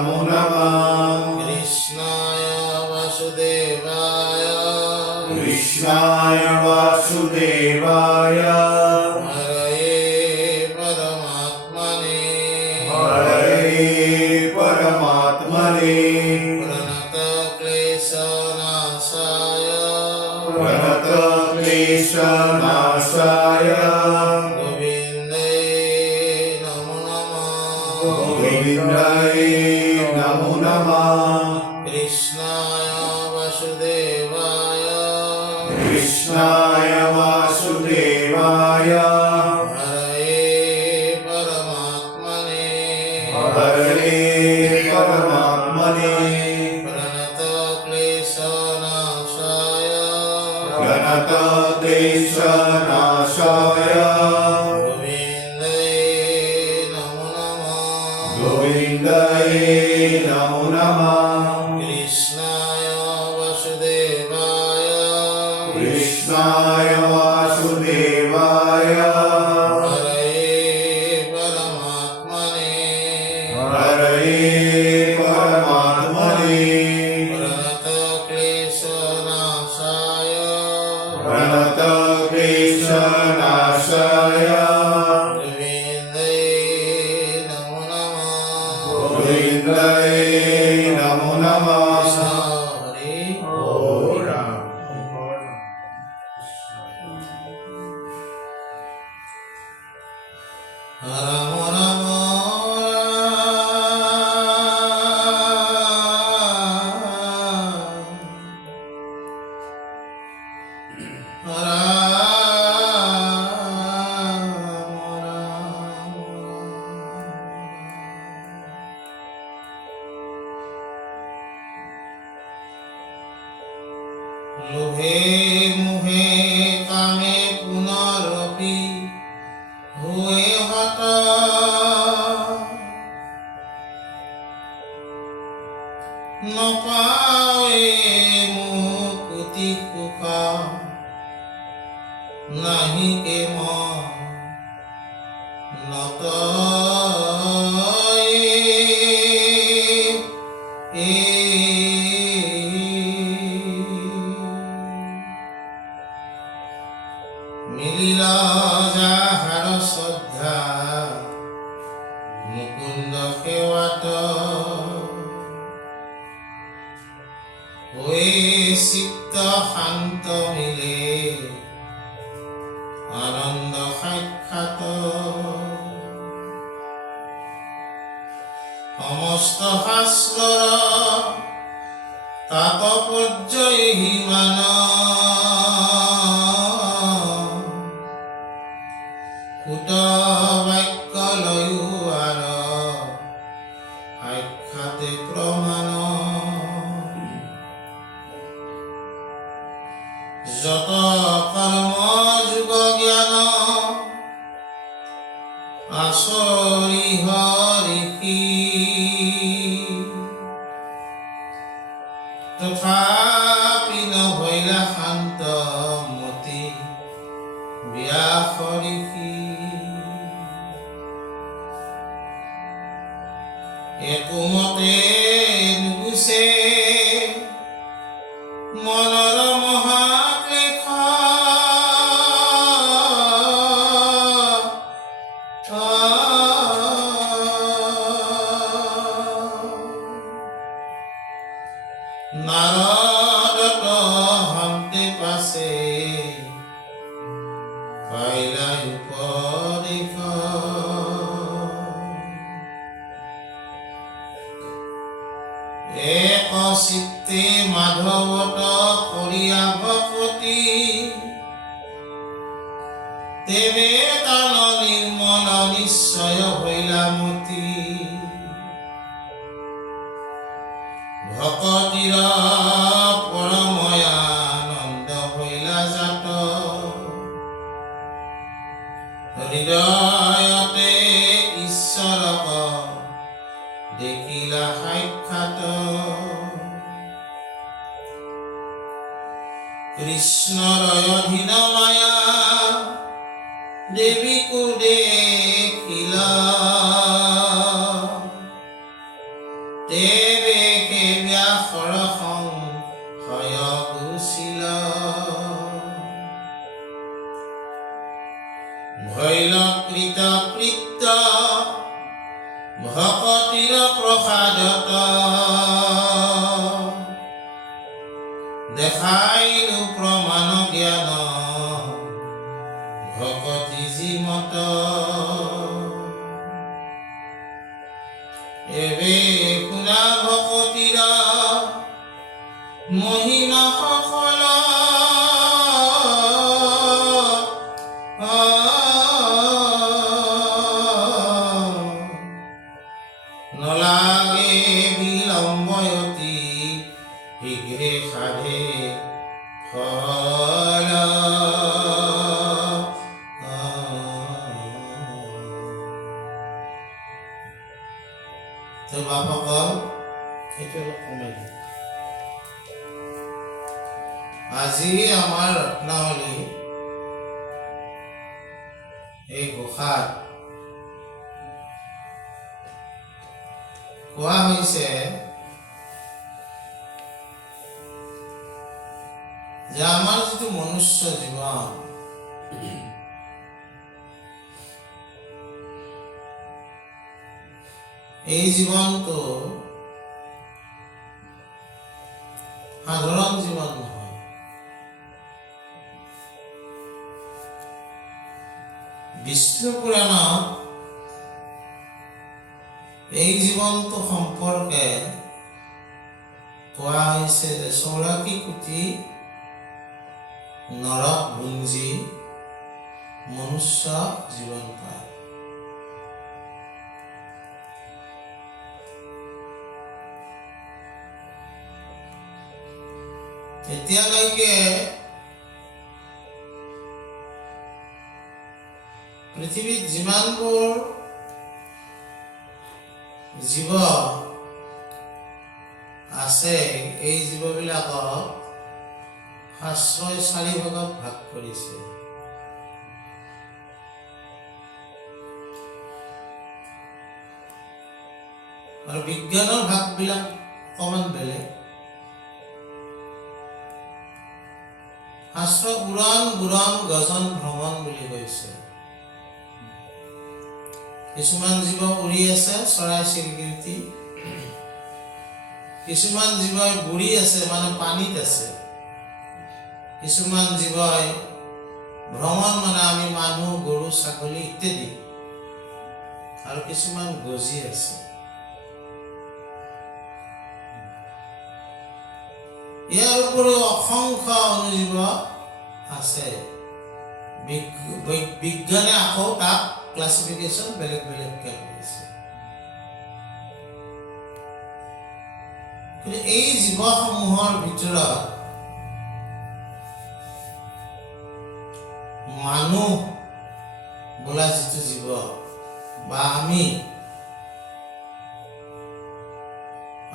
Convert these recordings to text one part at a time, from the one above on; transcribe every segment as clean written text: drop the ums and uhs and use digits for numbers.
Namo Namah Krishnaaya वासुदेवाय कृष्णाय वासुदेवाय हरये परमात्मने हरये परमात्मने प्रणतक्लेशनाशाय गोविन्दाय नमो नमः कृष्णाय वासुदेवाय कृष्णाय वासुदेवाय हरये परमात्मने हरये परमात्मने प्रणतक्लेशनाशाय प्रणतक्लेशनाशाय गोविन्दाय नमो नमः कृष्णाय वासुदेवाय कृष्णाय वासुदेवाय हरये परमात्मने हरये परमात्मने प्रणतक्लेशनाशाय प्रणतक्लेशनाशाय गोविन्दाय नमो नमः हरे ओ राम राम राम लोभे मोहे कामे पुनरपि हुए हत न पाए मुक्ति कुका नहीं के न মিলিলা যাহাৰ শ্ৰদ্ধা মুকুন্দ সেৱাত হৈ চিত্ত শান্ত মিলে আনন্দ সাক্ষাৎ সমস্ত শাস্ত্ৰৰ তাৎপৰ্যই হিমান কুট বাক্য লয়ো আৰ সাক্ষাতে প্ৰমাণ যত কৰ্ম যোগ জ্ঞান আচৰি হৰিষি তথাপি নহৈলা শান্ত মতি ব্যাস ঋষি একমতে নুগুছে মনৰ মহাক্লেশ নাৰদত হন্তে পাছে পাইলা উপদেশ এক চিত্তে মাধৱত কৰিয়া ভকতি তেবে তান নিৰ্মল নিশ্চয় হৈলা মতি ভকতিৰ পৰময়ানন্দ হৈলা জাত হৃদয়তে ঈশ্বৰক দেখিলা সাক্ষাৎ কৃষ্ণৰ অধীন মায়া দেৱীকো দেখিলা তেবে কে ব্যাসৰ দেখাইলো প্ৰমাণ জ্ঞান ভকতি যিমত এবে শুনা ভকতিৰ মহিমা সকল নলাগে বিলম্বয়তি শীঘ্ৰে সাধে ফল তো বাপসকল সেইটো অলপ কমাই দিওঁ আজি আমাৰ ৰত্নাৱলী এই ঘোষাত কোৱা হৈছে যে আমাৰ যিটো মনুষ্য জীৱন এই জীৱনটো সাধাৰণ জীৱন নহয়। বিষ্ণু পুৰাণত এই জীৱনটো সম্পৰ্কে কোৱা হৈছে যে 84 কোটি নৰভুঞ্জী মনুষ্য জীৱন পায়। এতিয়ালৈকে পৃথিৱীত যিমানবোৰ জীৱ আছে এই জীৱবিলাকক শাস্ত্ৰই 4 ভাগত ভাগ কৰিছে। আৰু বিজ্ঞানৰ ভাগবিলাক অকণমান বেলেগ। শাস্ত্ৰ উৰণ বুৰণ গজন ভ্ৰমণ বুলি কৈছে। কিছুমান জীৱ উৰি আছে চৰাই চিৰিকটি, কিছুমান জীৱই বুৰি আছে মানে পানীত আছে, কিছুমান জীৱই ভ্ৰমণ মানে আমি মানুহ গৰু ছাগলী ইত্যাদি, আৰু কিছুমান গজি আছে। ইয়াৰ উপৰিও অসংখ্য অনুজীৱ আছে। বিজ্ঞানে আকৌ তাক ক্লাছিফিকেশ্যন বেলেগ বেলেগকৈ কৰিছে। কিন্তু এই জীৱসমূহৰ ভিতৰত মানুহ বোলা যিটো জীৱ বা আমি,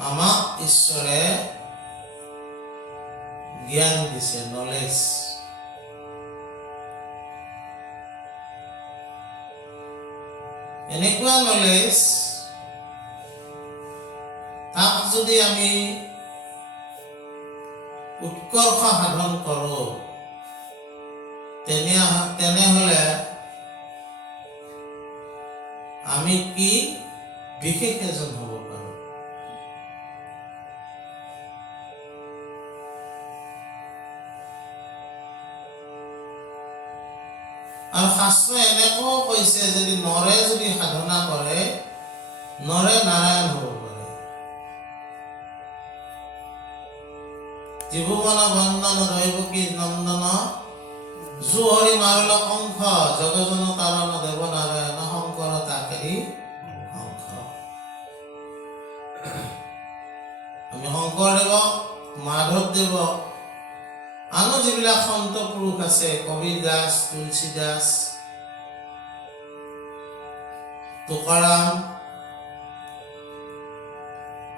আমাক ঈশ্বৰে জ্ঞান দিছে, নলেজ। এনেকুৱা নলেজ তাক যদি আমি উৎকৰ্ষ সাধন কৰোঁ তেনেহলে আমি কি বিশেষ এজন হ'ব পাৰোঁ। আৰু শাস্ত্ৰই এনেকুৱাও কৈছে যদি নৰে যদি সাধনা কৰে নৰে নাৰায়ণ হ'ব পাৰে। ত্ৰিভুৱন বন্দন দৈৱকী নন্দন জুহৰি মাৰল কংস জগজন তাৰণ দেৱ নাৰায়ণ শংকৰ তাকেৰি শংখ। আমি শংকৰদেৱক, মাধৱদেৱক, আনো যিবিলাক সন্ত পুৰুষ আছে, কবিৰ দাস, তুলসী দাস, তুকাৰাম,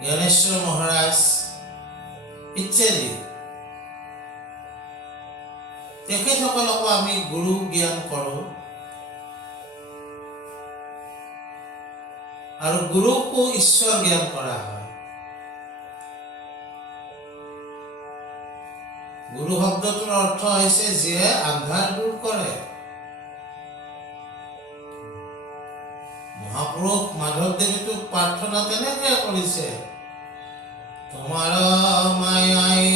জ্ঞানেশ্বৰ মহাৰাজ ইত্যাদি, তেখেতসকলকো আমি গুৰু জ্ঞান কৰোঁ। আৰু গুৰুকো ঈশ্বৰ জ্ঞান কৰা হয়। গুৰু শব্দটোৰ অৰ্থ হৈছে যিয়ে আন্ধাৰ দূৰ কৰে। মহাপুৰুষ মাধৱদেৱেতো প্ৰাৰ্থনা তেনেকৈ কৰিছে, তোমাৰ মায়াই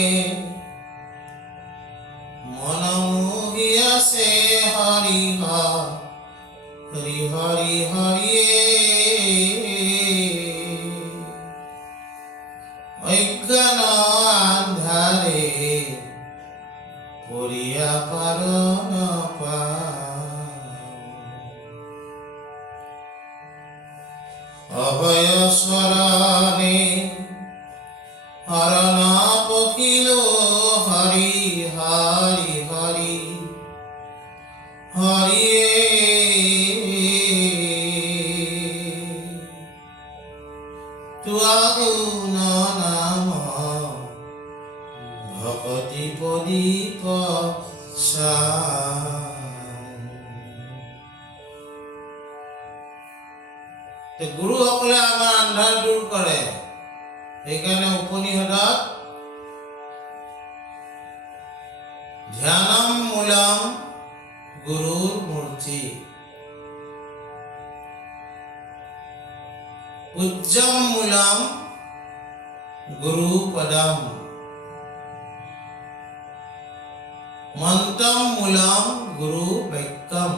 অতিপদীপ গুৰুসকলে আমাৰ আন্ধাৰ দূৰ কৰে। সেইকাৰণে উপনিষদত ধ্যানম মূলম গুৰুৰ মূৰ্তি, পূজ্যম মূলম গুৰু পদম, মন্ত্ৰম মূলম গুৰু বাক্যম,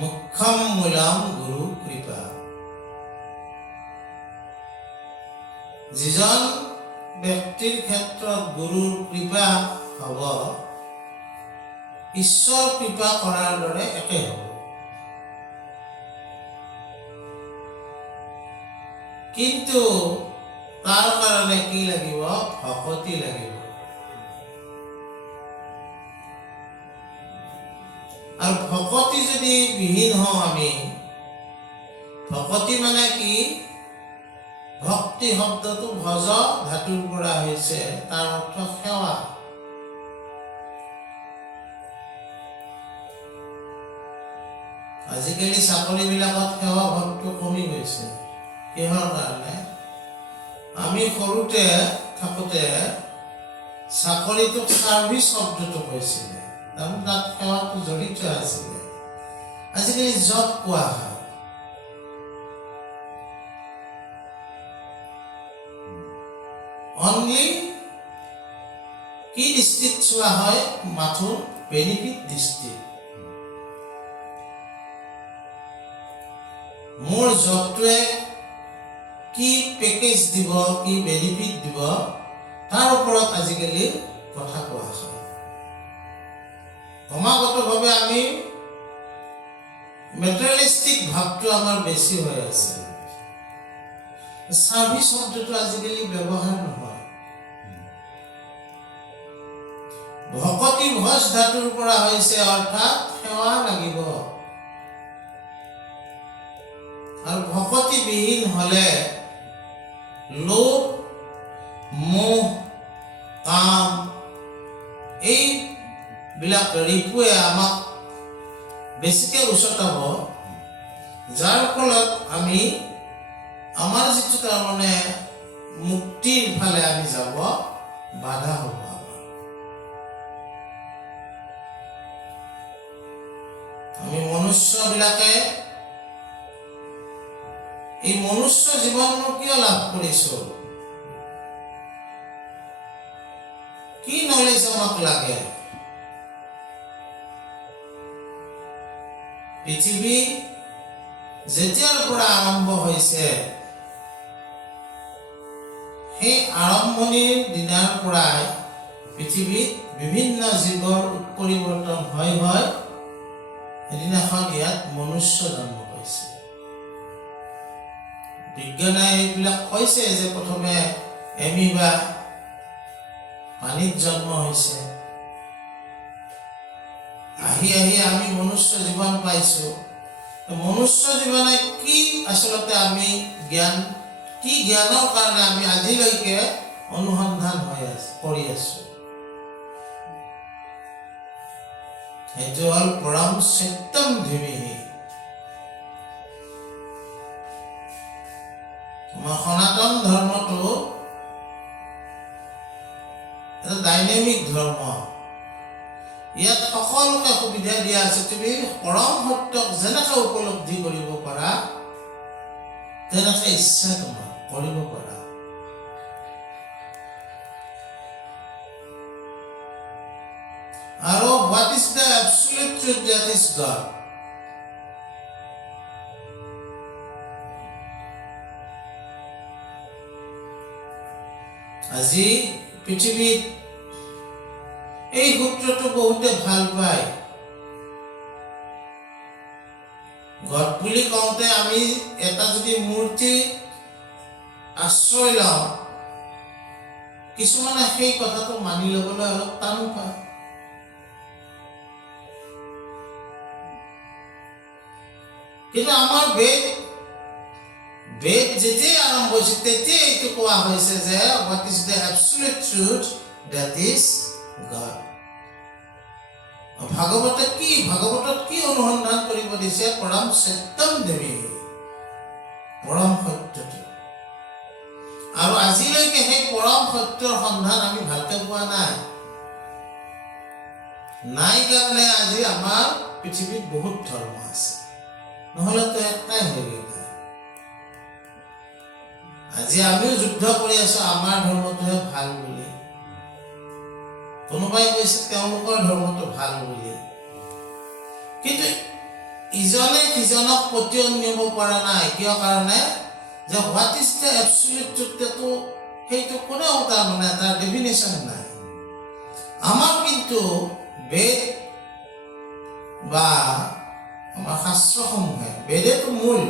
মুখ্যম মূলম গুৰু কৃপা। যিজন ব্যক্তিৰ ক্ষেত্ৰত গুৰুৰ কৃপা হ'ব, ঈশ্বৰ কৃপা কৰাৰ দৰে একে হ'ব। কিন্তু তাৰ কাৰণে কি লাগিব? ভকতি লাগিব। আৰু ভকতি যদি বিহীন হওঁ আমি, ভকতি মানে কি? ভক্তি শব্দটো ভজ ধাতুৰ পৰা হৈছে, তাৰ অৰ্থ সেৱা। আজিকালি চাকৰিবিলাকত সেৱা ভাৱটো কমি গৈছে। কিহৰ কাৰণে? আমি সৰুতে থাকোঁতে চাকৰিটোক চাৰ্ভিচ শব্দটো কৈছিলে, তাৰমানে তাত সেৱাটো জড়িত আছিলে। আজিকালি জব কোৱা হয়। অনলি কি দৃষ্টিত চোৱা হয়? মাথোঁ বেনিফিট দৃষ্টিত। মোৰ জবটোৱে কি পেকেজ দিব, কি বেনিফিট দিব, তাৰ ওপৰত আজিকালি কথা কোৱা হয়। ক্ৰমাগতভাৱে আমি মেটেৰিয়েলিষ্টিক ভাৱটো আমাৰ বেছি হৈ আছে। চাৰ্ভিচ শব্দটো আজিকালি ব্যৱহাৰ নহয়। ভকতি ভজ ধাতুৰ পৰা হৈছে, অৰ্থাৎ সেৱা লাগিব। আৰু ভকতি বিহীন হলে লোভ, মোহ, কাম এইবিলাক ৰিপুৱে আমাক বেছিকৈ উচতাব, যাৰ ফলত আমি আমাৰ যিটো তাৰমানে মুক্তিৰ ফালে আমি যাব বাধা হ'ব। আমি মনুষ্যবিলাকে এই মনুষ্য জীৱননো কিয় লাভ কৰিছো? কি নলেজ আমাক লাগে? পৃথিৱী যেতিয়াৰ পৰা আৰম্ভ হৈছে, সেই আৰম্ভণিৰ দিনাৰ পৰাই পৃথিৱীত বিভিন্ন জীৱৰ উৎপৰিৱৰ্তন হয় এদিনাখন ইয়াত মনুষ্য জন্ম পাইছে। বিজ্ঞানে এইবিলাক কৈছে যে প্ৰথমে এমিবা পানীত জন্ম হৈছে, আহি আমি মনুষ্য জীৱন পাইছো। মনুষ্য জীৱনে কি আচলতে আমি জ্ঞান, কি জ্ঞানৰ কাৰণে আমি আজিলৈকে অনুসন্ধান কৰি আছো? সেইটো হ'ল পৰম সত্যম ধীমিহি। তোমাৰ সনাতন ধৰ্মটো এটা ডাইনামিক ধৰ্ম। ইয়াত সকলোকে সুবিধা দিয়া আছে, তুমি পৰম সত্যক যেনেকৈ উপলব্ধি কৰিব পাৰা, তেনেকৈ ইচ্ছা তোমাৰ কৰিব পাৰা। আৰু what is the absolute truth? That is God. আজি পৃথিৱীত এই সূত্ৰটো বহুতে ভাল পায়। গড বুলি কওঁতে আমি এটা যদি মূৰ্তি আশ্ৰয় লওঁ, কিছুমানে সেই কথাটো মানি ল'বলৈ অলপ টান পায়। কিন্তু আমাৰ বেদ যেতিয়াই আৰম্ভ হৈছে তেতিয়াই এইটো কোৱা হৈছে যে what is the absolute truth, that is God. ভাগৱতত কি অনুসন্ধান কৰিব দিছে? পৰম সত্যম দেৱী, পৰম সত্যটো। আৰু আজিলৈকে সেই পৰম সত্যৰ সন্ধান আমি ভালকে পোৱা নাই কাৰণে আজি আমাৰ পৃথিৱীত বহুত ধৰ্ম আছে, নহ'লেতো একটাই হৈ গ'ল। আজি আমিও যুদ্ধ কৰি আছো আমাৰ ধৰ্মটোহে ভাল বুলি, কোনোবাই কৈছে তেওঁলোকৰ ধৰ্মটো ভাল বুলি, কিন্তু ইজনে সিজনক পতিয়ন নিব পৰা নাই। কিয় কাৰণে? যে হোৱাট ইজ দ্য এবছলিউট ট্ৰুথটো সেইটো কোনেও তাৰমানে তাৰ ডেফিনেশ্যন নাই। আমাৰ কিন্তু বেদ বা আমাৰ শাস্ত্ৰসমূহে, বেদেটো মূল,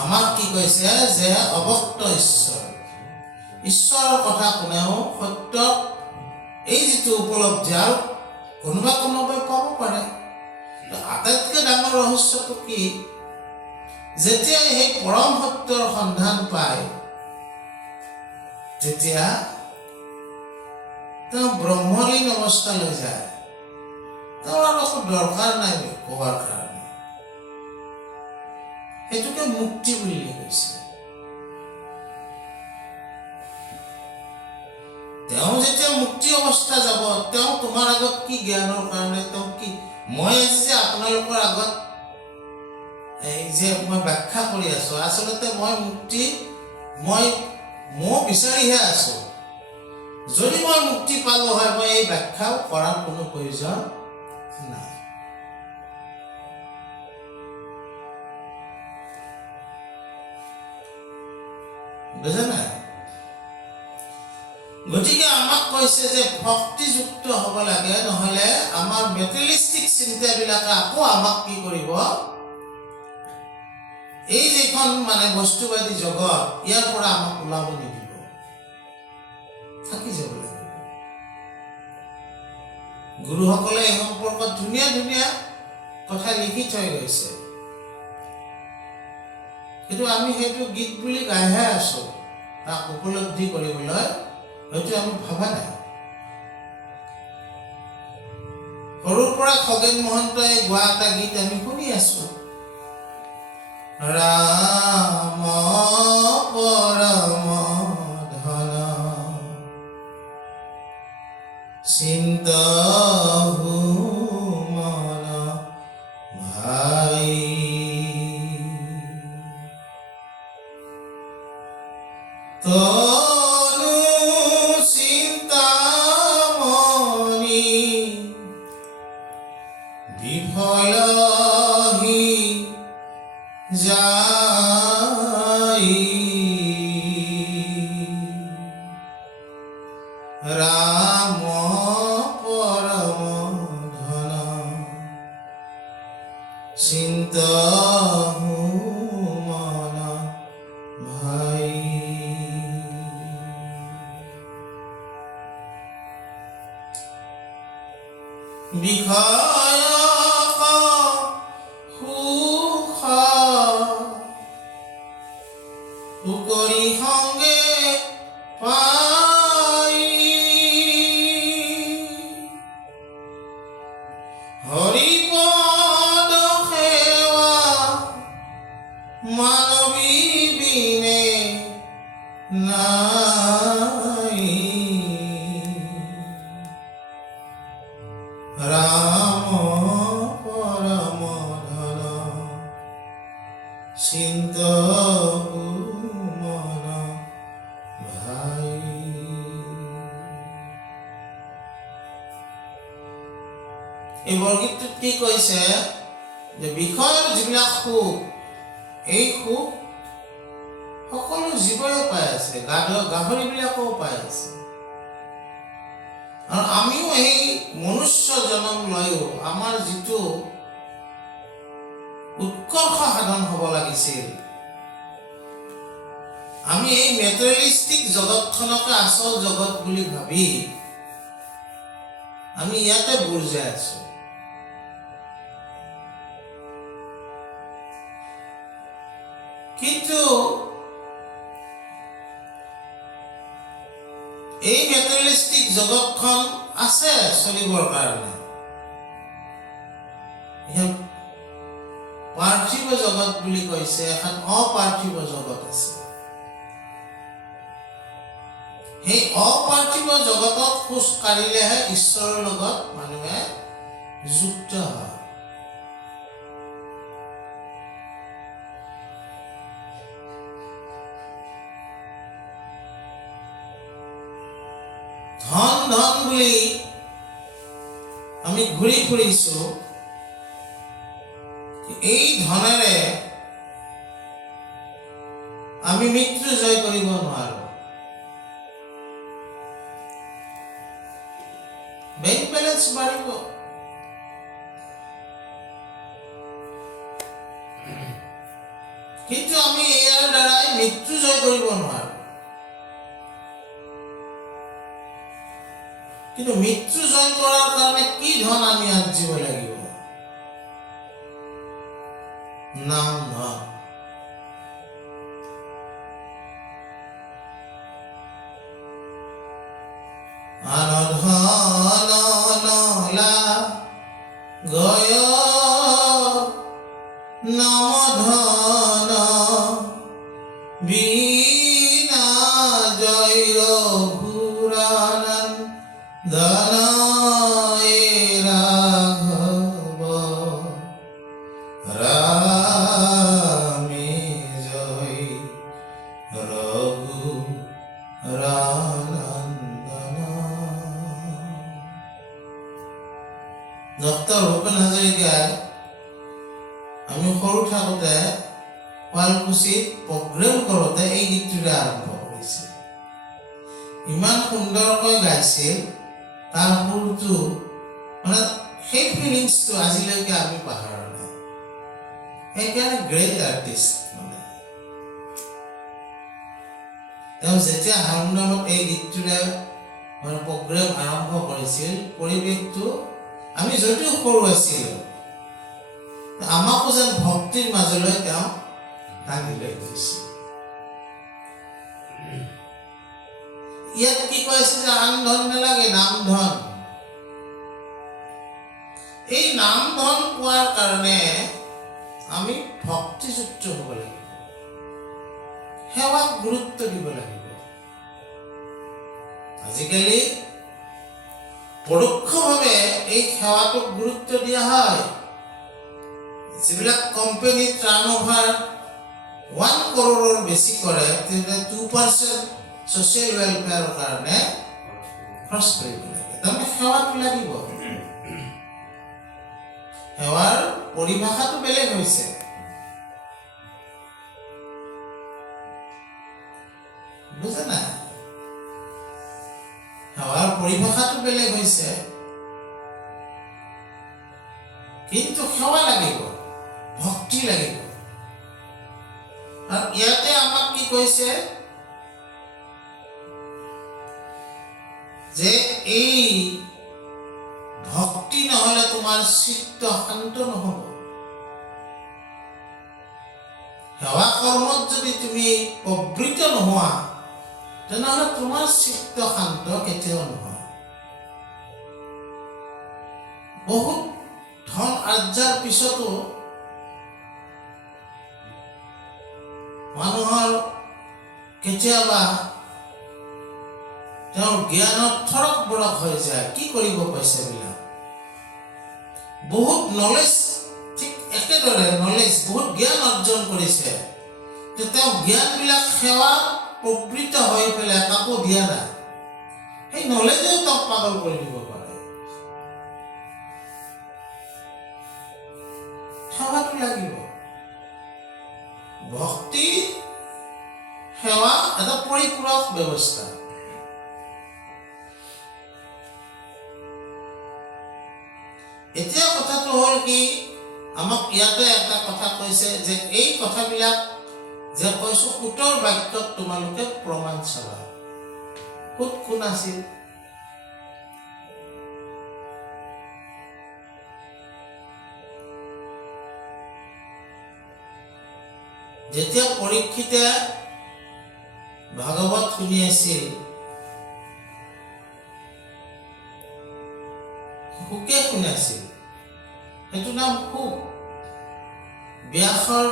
আমাক কি কৈছে যে অবক্ত ঈশ্বৰৰ কথা কোনেও সত্য এই যিটো উপলব্ধি আৰু কোনোবাই পাব পাৰে। আটাইতকৈ ডাঙৰ ৰহস্যটো কি? যেতিয়া সেই পৰম সত্যৰ সন্ধান পায় তেতিয়া তেওঁ ব্ৰহ্মলীন অৱস্থালৈ যায়। তেওঁৰ আৰু একো দৰকাৰ নাই কোৱাৰ কাৰণে। সেইটোকে মুক্তি বুলি কৈছে। তেওঁ যেতিয়া মুক্তি অৱস্থা যাব, তেওঁ তোমাৰ আগত কি জ্ঞানৰ কাৰণে, তেওঁ কি, মই আজি যে আপোনালোকৰ আগত এই যে মই ব্যাখ্যা কৰি আছো, আচলতে মই মুক্তি মই বিচাৰিহে আছো। যদি মই মুক্তি পালো হয়, মই এই ব্যাখ্যা কৰাৰ কোনো প্ৰয়োজন নাই। বুজা নাই? গতিকে আমাক কৈছে যে ভক্তিযুক্ত হ'ব লাগে, নহ'লে আমাৰ মেটেৰিয়েলিষ্টিক চিন্তাবিলাকে আকৌ আমাক কি কৰিব? এই যিখন মানে বস্তুবাদী জগত, ইয়াৰ পৰা আমাক ওলাব নিদিব, থাকি যাব লাগিব। গুৰুসকলে এই সম্পৰ্কত ধুনীয়া ধুনীয়া কথা লিখি থৈ গৈছে, কিন্তু আমি সেইটো গীত বুলি গাইহে আছো। তাক উপলব্ধি কৰিবলৈ হয়তো আমি ভবা নাই। সৰুৰ পৰা খগেন মহন্তই গোৱা এটা গীত আমি শুনি আছো, ৰাম পৰম ধন চিন্তহু মন ভাই, তনু চিন্তামণি বিফলহি যাই, ৰাম পৰম ধন চিন্তহু মন ভাই। বিষয় সুখ সুকৰি সংগে পাই, হৰিপদ সেৱা মানৱী বিনে নাই, ৰাম পৰম ধন চিন্তহু মন ভাই। এই বৰগীতটোত কি কৈছে? যে বিষয়ৰ যিবিলাক সুখ, এই সুখ সকলো জীৱই পাই আছে, গাহৰিবিলাকেও পাই আছে। আৰু আমিও এই মনুষ্য জন্ম লৈও আমাৰ যিটো উৎকৰ্ষ সাধন হ'ব লাগিছিল, আমি এই মেটেৰিয়েলিষ্টিক জগতখনকে আচল জগত বুলি ভাবি আমি ইয়াতে বুৰ যাই আছো। কিন্তু এই মেটেৰিয়েলিষ্টিক জগতখন আছে চলিবৰ কাৰণে। পাৰ্থিৱ জগত বুলি কৈছে, এখন অপাৰ্থিৱ জগত আছে। সেই অপাৰ্থিৱ জগতত খোজ কাঢ়িলেহে ঈশ্বৰৰ লগত মানুহে যুক্ত হয়। ধন ধন বুলি আমি ঘূৰি ফুৰিছো, এই ধনেৰে আমি মৃত্যু জয় কৰিব নোৱাৰো। বেংক বেলেন্স বাঢ়িব, কিন্তু আমি ইয়াৰ দ্বাৰাই মৃত্যু জয় কৰিব নোৱাৰো। কিন্তু মৃত্যু জয় কৰাৰ কাৰণে কি ধন আমি আৰ্জিব লাগিব? নাম ধন। আনধন নলা গয় নমধন বিনা জয় ঘুৰানন ধনয়ে ৰাঘব ৰামে জয় ৰঘু ৰানন্দন। ডক্টৰ ভূপেন হাজৰিকাই আমি সৰু থাকোঁতে শুৱালকুছিত প্ৰগ্ৰেম কৰোঁতে এই গীতটোৰে আৰম্ভ কৰিছিল। ইমান সুন্দৰকৈ গাইছিল, তাৰ সুৰটো মানে সেই ফিলিংছটো আজিলৈকে আমি পাহৰা নাই। সেইকাৰণে গ্ৰেট আৰ্টিষ্ট। মানে তেওঁ যেতিয়া হাৰমনিয়ামত এই গীতটোৰে মানে প্ৰগ্ৰেম আৰম্ভ কৰিছিল, পৰিৱেশটো আমি যদিও সৰু আছিলোঁ, আমাকো যেন ভক্তিৰ মাজলৈ তেওঁ টানি লৈ গৈছিল। ইয়াত কি কৈছে যে আন ধন নালাগে, নাম ধন। এই নাম ধন পোৱাৰ কাৰণে আমি ভক্তিযুক্ত হ'ব লাগিব, সেৱাক গুৰুত্ব দিব লাগিব। আজিকালি পৰোক্ষভাৱে এই সেৱাটোক গুৰুত্ব দিয়া হয়। যিবিলাক কোম্পানী টাৰ্ণঅভাৰ 1 crore বেছি কৰে, তেতিয়া 2% ছ'চিয়েল ৱেলফেয়াৰৰ কাৰণে খৰচ কৰিব লাগে। তাৰমানে সেৱাটো লাগিব। সেৱাৰ পৰিভাষাটো বেলেগ হৈছে। বুজা নাই? সেৱাৰ পৰিভাষাটো বেলেগ হৈছে, কিন্তু সেৱা লাগিব, ভক্তি লাগিব। আৰু ইয়াতে আমাক কি কৈছে যে এই ভক্তি নহলে তোমাৰ চিত্ত শান্ত নহব। সেৱা কৰ্মত যদি তুমি প্ৰবৃত্ত নোহোৱা, তেনেহলে তোমাৰ চিত্ত শান্ত কেতিয়াও নহয়। বহুত ধন আৰ্জাৰ পিছতো মানুহৰ কেতিয়াবা তেওঁৰ জ্ঞানত থৰক বৰক হৈ যায়। কি কৰিব পইচাবিলাক? বহুত নলেজ, ঠিক একেদৰে নলেজ, বহুত জ্ঞান অৰ্জন কৰিছে, তেওঁ জ্ঞানবিলাক সেৱা প্ৰবৃত্ত হৈ পেলাই কাকো দিয়া নাই। সেই নলেজেও তেওঁক পাগল কৰি দিব পাৰে। সেৱাটো লাগিব। ভক্তি সেৱা এটা পৰিপূৰক ব্যৱস্থা। এতিয়া কথাটো হ'ল কি, আমাক ইয়াতে এটা কথা কৈছে যে এই কথাবিলাক যে কৈছো সুতৰ বাক্যত তোমালোকে প্ৰমাণ চাবা। সুত কোন আছিল? যেতিয়া পৰীক্ষিতে ভাগৱত শুনি আছিল, সুকে শুনাইছিল, সেইটো নাম সুক, ব্যাসৰ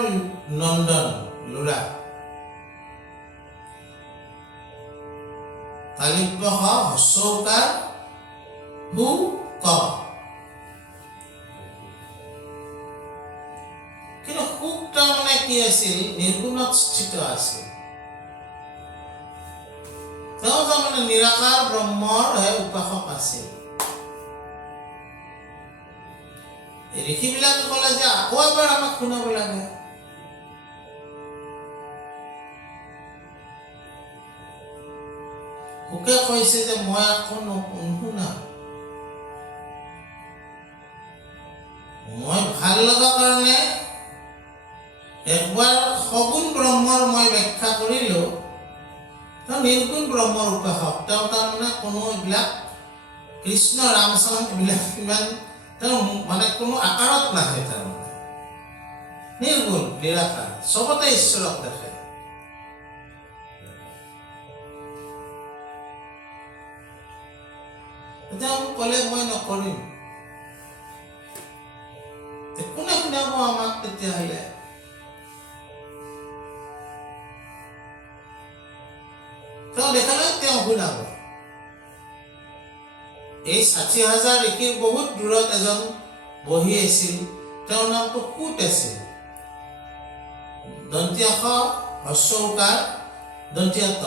নন্দন ল'ৰা। তালিব্য হস্যৌকাৰ সু ক। কিন্তু সুক তাৰমানে কি আছিল? নিৰ্গুণত স্থিত আছিল। তেওঁ তাৰমানে নিৰাকাৰ ব্ৰহ্মৰ উপাসক আছিল। ঋষিবিলাকে ক'লে যে আকৌ এবাৰ আমাক শুনাব লাগে। সুকে কৈছে যে মই আকৌ নুশুনাম, মই ভাল লগা কাৰণে একবাৰ সগুণ ব্ৰহ্মৰ মই ব্যাখ্যা কৰিলো। তেওঁ নিৰ্গুণ ব্ৰহ্মৰ উপাসক, তেওঁ তাৰমানে কোনো এইবিলাক কৃষ্ণ ৰামচৰণ এইবিলাক ইমান তেওঁ মানে কোনো আকাৰত নাহে, তাৰমানে নিৰ্গুণ নিৰাকাৰ, চবতে ঈশ্বৰক দেখে। তেওঁ ক'লে মই নকৰিম। কোনে শুনাব আমাক তেতিয়াহ'লে? তেওঁ দেখালে তেওঁ শুনাব। এই ৬০,০০০ ঋষিৰ বহুত দূৰত এজন বহি আছিল, তেওঁৰ নামটো সুত আছিল। দন্তীয় স হস্যৌকাৰ দন্তীয় ত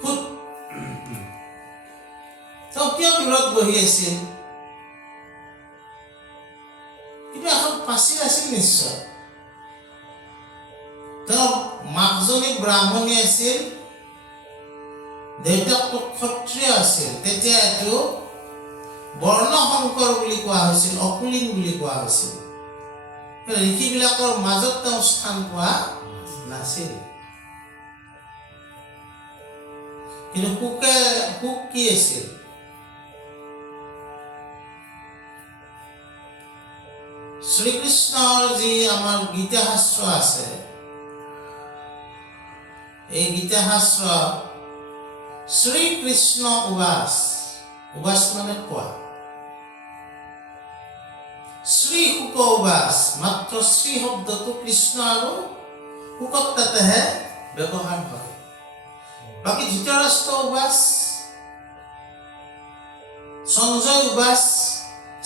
সুত। তেওঁ কিয় দূৰত বহি আছিল? কিন্তু এখন পাচি আছিল নিশ্চয়। তেওঁ মাকজনী ব্ৰাহ্মণী আছিল, দেউতাকটো ক্ষত্ৰিয় আছিল। তেতিয়া এইটো বৰ্ণশংকৰ বুলি কোৱা হৈছিল, অকুলিন বুলি কোৱা হৈছিল। ঋষিবিলাকৰ মাজত তেওঁ স্থান পোৱা নাছিল। কিন্তু সুক কি আছিল? শ্ৰীকৃষ্ণৰ যি আমাৰ গীতা শাস্ত্ৰ আছে, এই গীতা শাস্ত্ৰ শ্ৰীকৃষ্ণ উবাস, উবাস মানে কোৱা, শ্ৰী শুক উবাস, মাত্ৰ শ্ৰী শব্দটো কৃষ্ণ আৰু শুকত তাতেহে ব্যৱহাৰ হয়। বাকী ধৃতৰাষ্ট্ৰ উবাস, সঞ্জয় উবাস,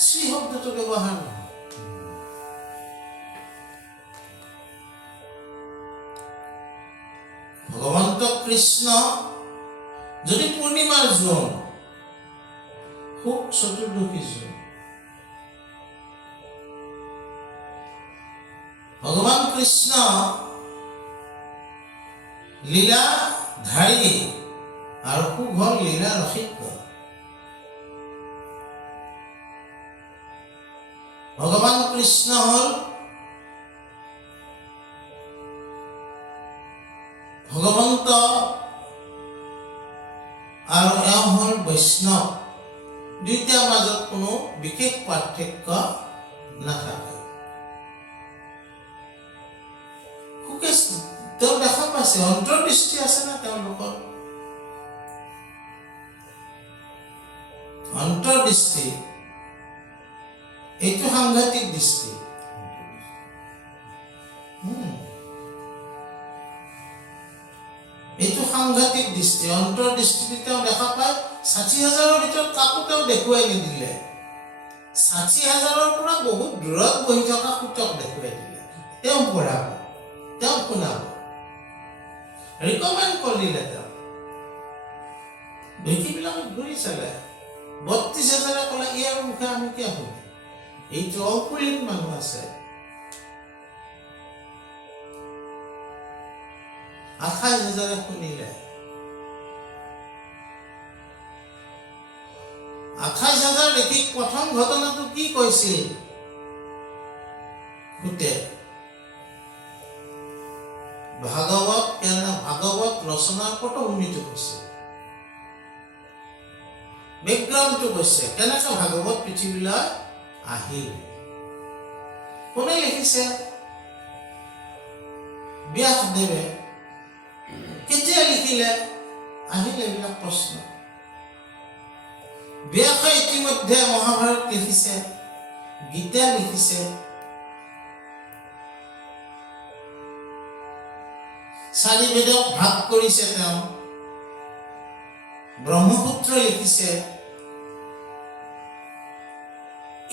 শ্ৰী শব্দটো ব্যৱহাৰ নহয়। ভগৱন্ত কৃষ্ণ যদি পূৰ্ণিমাৰ জোন, সুক চতুৰ্দশী জোন। ভগৱান কৃষ্ণ লীলাধাৰী আৰু সুক হ'ল লীলা ৰসিক। ভগৱান কৃষ্ণ হ'ল ভগৱন্ত আৰু এওঁ হ'ল বৈষ্ণৱ। দুইটাৰ মাজত কোনো বিশেষ পাৰ্থক্য নাথাকে। সুকে তেওঁ দেখা পাইছে, অন্তৰ্দৃষ্টি আছে না তেওঁলোকৰ। অন্তৰ্দৃষ্টি এইটো সাংঘাতিক দৃষ্টি। এইটো সাংঘাতিক দৃষ্টি। অন্তৰ্দৃষ্টিটো তেওঁ দেখা পায়। ৬০,০০০ৰ ভিতৰত কাকো তেওঁ দেখুৱাই নিদিলে। ৬০,০০০ৰ পৰা বহুত দূৰত বহি থকা সুতক দেখুৱাই দিলে। তেওঁ পঢ়াব, তেওঁ শুনাব, ৰিকমেণ্ড কৰিলে। তেওঁ ঋষিবিলাকক ঘূৰি চালে। ৩২,০০০ ক'লে ইয়াৰ মুখে আমি কিয় শুনিম? এইটো অকুলীন মানুহ আছে। ২৮,০০০ শুনিলে। ২৮,০০০ ঋষিক প্ৰথম ঘটনাটো কি কৈছিল? সুতে ভাগৱত ৰচনাৰ পটভূমিটো কৈছে, বেকগ্ৰাউণ্ডটো কৈছে, কেনেকৈ ভাগৱত পৃথিৱীলৈ আহিল। কোনে লিখিছে? ব্যাসদেৱে। কেতিয়া লিখিলে? আহিল এইবিলাক প্ৰশ্ন। ব্যাসে ইতিমধ্যে মহাভাৰত লিখিছে, গীতা লিখিছে, চাৰি বেদক ভাগ কৰিছে, তেওঁ ব্ৰহ্মপুত্ৰ লিখিছে।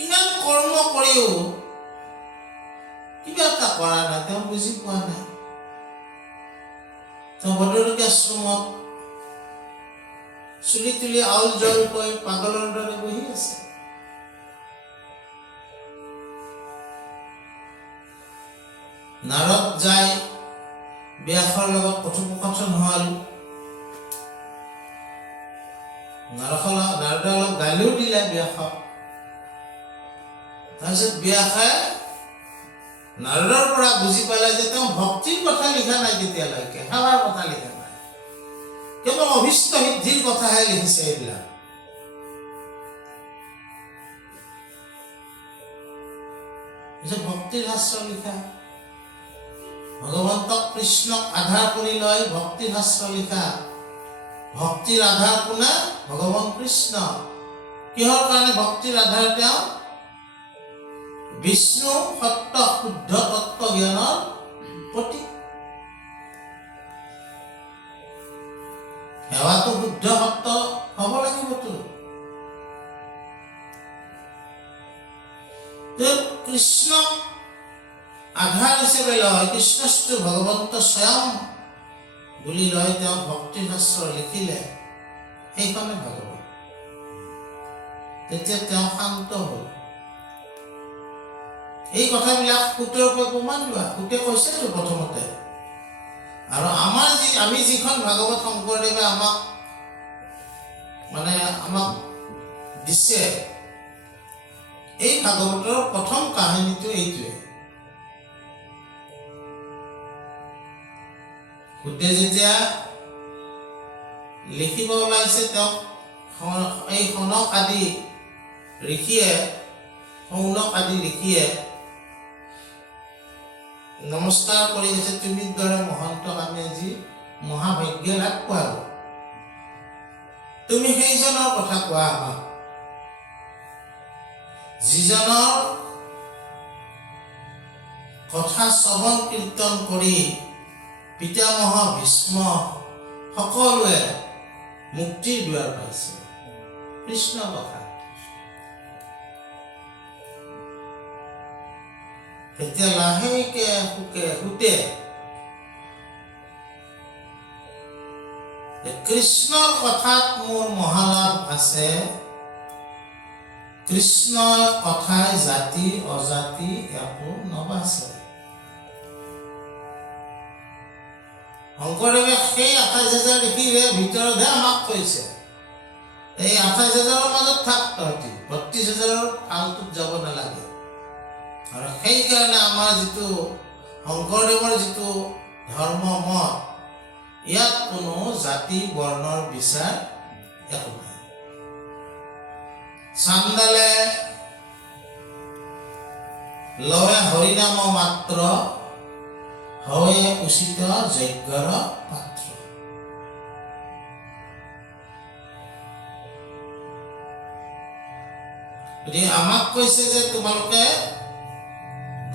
ইমান কৰ্ম কৰিও কিবা এটা কৰা নাই, তেওঁ বুজি পোৱা নাই। তেওঁ বদৰুকী আশ্ৰমত চুলি তুলি আউল জল কৈ পাগলৰ দৰে বহি আছে। নাৰদ যায়, ব্যাসৰ লগত কথোপকথন হ'ল। নাৰদে অলপ গালিও দিলে ব্যাসক। তাৰপিছত ব্যাসে নাৰদৰ পৰা বুজি পালে যে তেওঁ ভক্তিৰ কথা লিখা নাই, তেতিয়ালৈকে সেৱাৰ কথা লিখা নাই, কেৱল অভীষ্ট সিদ্ধিৰ কথাহে লিখিছে। এইবিলাক ভক্তিৰ শাস্ত্ৰ লিখা, ভগৱন্তক কৃষ্ণক আধাৰ কৰি লৈ ভক্তিৰ শাস্ত্ৰ লিখা। ভক্তিৰ আধাৰ কোনে? ভগৱান কৃষ্ণ। কিহৰ কাৰণে ভক্তিৰ আধাৰ? তেওঁ বিষ্ণু সত্য শুদ্ধ তত্ত্ব জ্ঞানৰ প্ৰতীক। সেৱাটো শুদ্ধ সত্য হ'ব লাগিবতো। কৃষ্ণক আধাৰ হিচাপে লয়, কৃষ্ণস্তু ভগৱন্ত স্বয়ং বুলি লয়, তেওঁ ভক্তি শাস্ত্ৰ লিখিলে, সেইখনে ভাগৱত। তেতিয়া তেওঁ শান্ত হ'ল। এই কথাবিলাক সুতৰ পৰা প্ৰমাণ লোৱা, সুতে কৈছেতো প্ৰথমতে। আৰু আমি যিখন ভাগৱত শংকৰদেৱে আমাক দিছে, এই ভাগৱতৰ প্ৰথম কাহিনীটো এইটোৱে। সুতে যেতিয়া লিখিব ওলাইছে, তেওঁক এই শৌনক আদি ঋষিয়ে নমস্কাৰ কৰি গৈছে, তুমি দৰে মহন্তক আমি আজি মহাভাগ্য লাভ পালো। তুমি সেইজনৰ কথা কোৱা আমাক, যিজনৰ কথা শ্ৰৱণ কীৰ্তন কৰি পিতামহ ভীষ্ম সকলোৱে মুক্তিৰ দুৱাৰ পাইছে। কৃষ্ণ কথা। এতিয়া লাহেকে সুতে কৃষ্ণৰ কথাত মোৰ মহালাভ আছে, কৃষ্ণৰ কথাই জাতি অজাতি একো নবাছে। শংকৰদেৱে সেই 28,000 ঋষিৰে ভিতৰতহে আমাক কৈছে, এই 28,000ৰ মাজত থাক তহঁতি, 32,000ৰ কালটোত যাব নালাগে। আৰু সেইকাৰণে আমাৰ যিটো শংকৰদেৱৰ যিটো ধৰ্ম মত, ইয়াত কোনো জাতি বৰ্ণৰ বিচাৰ একো নাই। চান্দালে লয়ে হৰিনাম মাত্ৰ, হয় উচিত যজ্ঞৰ পাত্ৰ। গতিকে আমাক কৈছে যে তোমালোকে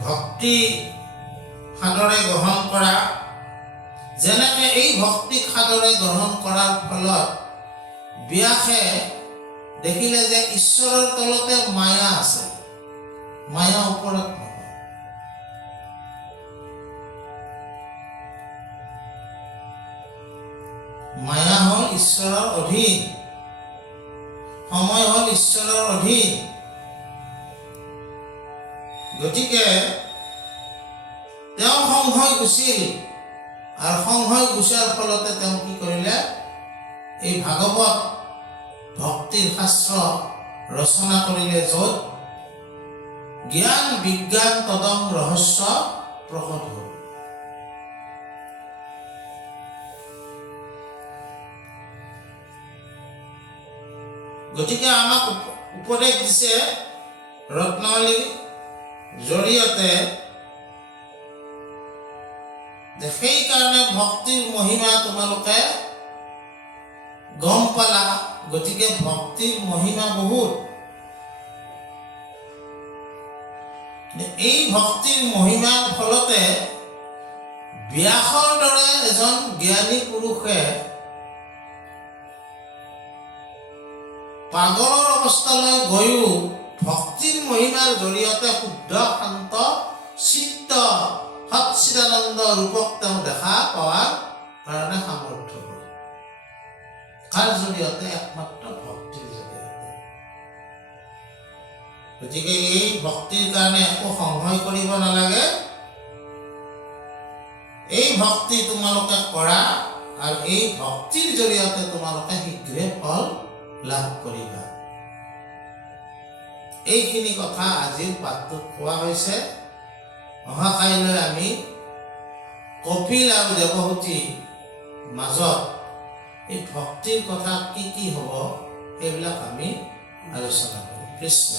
ভক্তি সাদৰে গ্ৰহণ কৰা। যেনেকে এই ভক্তিক সাদৰে গ্ৰহণ কৰাৰ ফলত ব্যাসে দেখিলে যে ঈশ্বৰৰ তলতে মায়া আছে, মায়া ওপৰত নহয়। মায়া হ'ল ঈশ্বৰৰ অধীন, সময় হ'ল ঈশ্বৰৰ অধীন। গতিকে তেওঁ সংশয় গুচিল, আৰু সংশয় গুচাৰ ফলতে তেওঁ কি কৰিলে, এই ভাগৱত ভক্তিৰ শাস্ত্ৰ ৰচনা কৰিলে, য'ত জ্ঞান বিজ্ঞান তদং ৰহস্য প্ৰকট হ'ল। গতিকে আমাক উপদেশ দিছে ৰত্নাৱলীৰ জৰিয়তে, যে সেইকাৰণে ভক্তিৰ মহিমা তোমালোকে গম পালা, গতিকে ভক্তিৰ মহিমা বহুত। এই ভক্তিৰ মহিমাৰ ফলতে ব্যাসৰ দৰে এজন জ্ঞানী পুৰুষে পাগলৰ অৱস্থালৈ গৈও ভক্তিৰ মহিমাৰ জৰিয়তে শুদ্ধ শান্ত চিত্ত সচ্চিদানন্দ ৰূপক তেওঁ দেখা পোৱাৰ কাৰণে সামৰ্থ্য হ'ল। কাৰ জৰিয়তে? একমাত্ৰ ভক্তিৰ জৰিয়তে। গতিকে এই ভক্তিৰ কাৰণে একো সংশয় কৰিব নালাগে। এই ভক্তি তোমালোকে কৰা আৰু এই ভক্তিৰ জৰিয়তে তোমালোকে শীঘ্ৰে ফল লাভ কৰিবা। এইখিনি কথা আজিৰ পাঠটোত কোৱা হৈছে। অহাকাইলৈ আমি কপিল আৰু দেৱহূতিৰ মাজত এই ভক্তিৰ কথা কি কি হ'ব সেইবিলাক আমি আলোচনা কৰিম। কৃষ্ণ।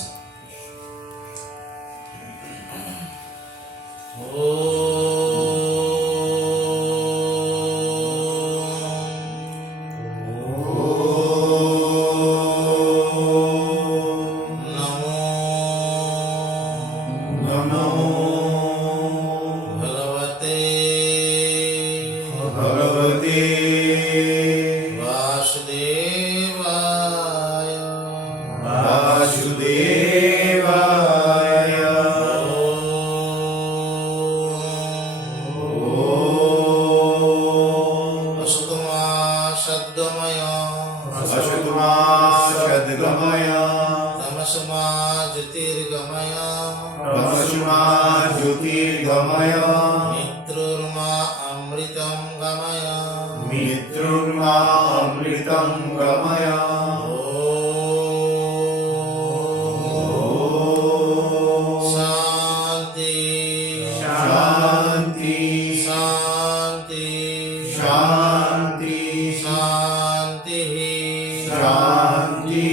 शांति